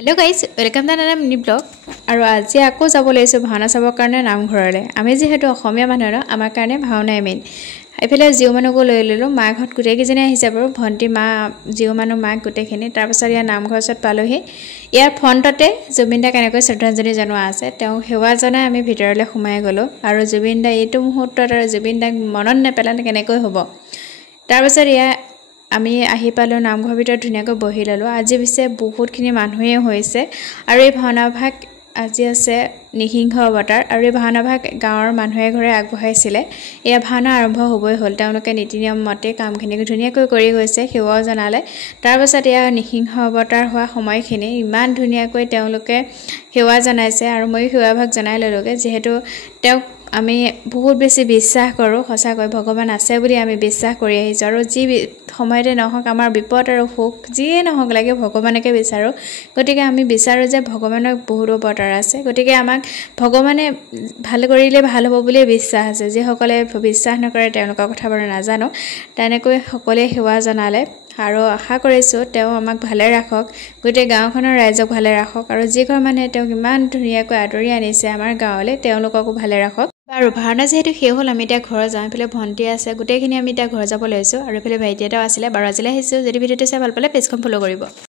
hello guys welcome to another mini blog और आज आको যাব লৈছো ভাওনা চাবৰ কাৰণে নামঘৰলৈ আমি যেহেতু অসমীয়া মানুহ আমাৰ কাৰণে ভাওনাই মেইন এফালে জিও মানুহকো লৈ ললো মাঘত গুটেই কিজনী আহিছে বাৰু ভন্টি মা জিও মানুহ মাক গুটেখিনি তাৰ পাছত ইয়া নামঘৰছত পালোহি ইয়াৰ ফ্ৰণ্টতে জুবিনদা কেনেকৈ শ্ৰদ্ধাঞ্জলি জনোৱা আছে তেওঁ সেৱা জনাই আমি ভিতৰলৈ সোমাই গলো আৰু জুবিনদা এইটো মুহূৰ্তত আৰু জুবিনদাক মনত নেপেলালে কেনেকৈ হ'ব তাৰ পাছত ইয়া আমি আহি পালো নামঘৰ ভিতৰত ধুনিয়াকৈ বহি ললো আজি বিছে বহুতখিনি মানুহে হৈছে আৰু এই ভাওনা ভাগ আজি আছে নিহিংহ অৱতাৰ আৰু এই ভাওনা ভাগ গাঁৱৰ মানুহে ঘৰে আগবঢ়াইছিলে এই ভাওনা আৰম্ভ হ'বই হ'ল তেওঁলোকে নীতি নিয়ম মতে কামখিনি ধুনিয়াকৈ কৰি গৈছে সেৱাও জনালে তাৰ পাছত ইয়া নিহিংহ অৱতাৰ হোৱা সময়খিনি ইমান ধুনিয়াকৈ তেওঁলোকে সেৱা জনাইছে আৰু মই সেৱা ভাগ জনাই ললোগে যেহেতু তেওঁ আমি বহুত বেছি বিশ্বাস কৰো সঁচাকৈ ভগৱান আছে বুলি আমি বিশ্বাস কৰি আহিছো আৰু যি সময়তে নহক আমাৰ বিপদ আৰু সুখ যিয়ে নহক লাগে ভগৱানকে বিচাৰো গতিকে আমি বিচাৰো যে ভগৱানক বহুত অৱতাৰ আছে গতিকে আমাক ভগৱানে ভাল কৰিলে ভাল হ'ব বুলি বিশ্বাস আছে যে সকলে বিশ্বাস নকৰে তেওঁলোকৰ কথা বাৰু নাজানো তেনেকৈ সকলে সেৱা জনালে আৰু আশা কৰিছো তেওঁ আমাক ভালে ৰাখক গোটেই গাঁওখনৰ ৰাইজক ভালে ৰাখক আৰু যি ঘৰ মানে তেওঁ ইমান ধুনিয়াকৈ আদৰি আনিছে আমাৰ গাঁৱলৈ তেওঁলোককো ভালে ৰাখক আৰু ভাওনা যেহেতু শেষ হ'ল আমি এতিয়া ঘৰ যাওঁ এফালে ভণ্টি আছে গোটেইখিনি আমি এতিয়া ঘৰ যাব লৈছো আৰু এফালে ভাইটি এটাও আছিলে বাৰু আজিলৈ আহিছো যদি ভিডিঅ'টো চাই ভাল পালে পেজখন ফলো কৰিব